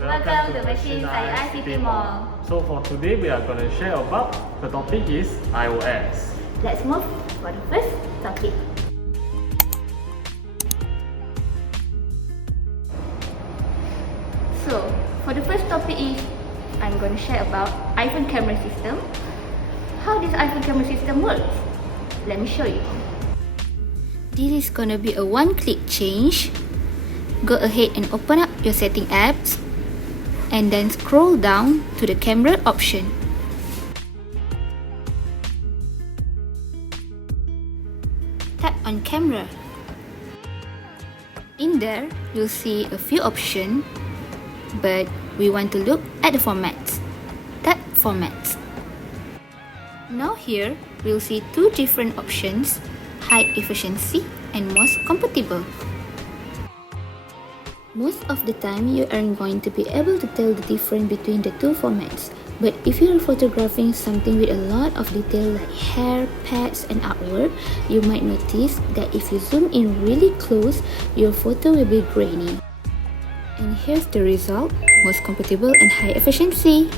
Welcome to Machine ICT Mall. So for today we are going to share about the topic is iOS. Let's move for the first topic. So for the first topic is I'm going to share about iPhone camera system. How this iPhone camera system works? Let me show you. This is going to be a one-click change. Go ahead and open up your setting apps and then scroll down to the camera option. Tap on camera. In there, you'll see a few options, but we want to look at the formats. Tap formats. Now here, we'll see two different options, high efficiency and most compatible. Most of the time, you aren't going to be able to tell the difference between the two formats. But if you're photographing something with a lot of detail like hair, pets and artwork, you might notice that if you zoom in really close, your photo will be grainy. And here's the result, most compatible and high efficiency.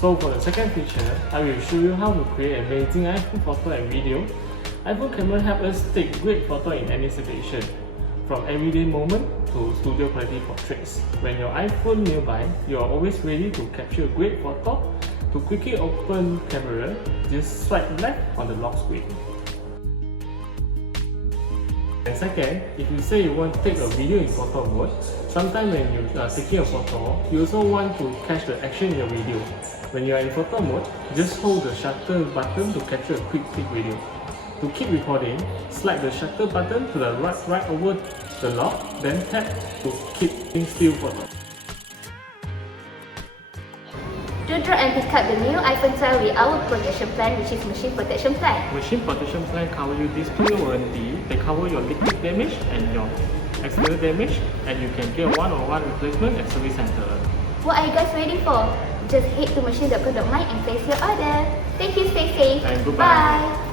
So for the second feature, I will show you how to create amazing iPhone photo and video. iPhone camera helps us take great photo in any situation, from everyday moment to studio quality portraits. When your iPhone nearby, you are always ready to capture a great photo. To quickly open camera, just swipe left on the lock screen. And second, if you say you want to take a video in photo mode, sometimes when you are taking a photo, you also want to catch the action in your video. When you are in photo mode, just hold the shutter button to capture a quick video. To keep recording, slide the shutter button to the right over the lock, then tap to keep in still photo. Do draw and pick up the new iPhone 12 with our protection plan, which is machine protection plan. Machine protection plan covers you display warranty. They cover your liquid damage and your external damage, and you can get one-on-one replacement at service center. What are you guys waiting for? Just head to machine.co.my and place your order. Thank you, stay safe. And goodbye. Bye.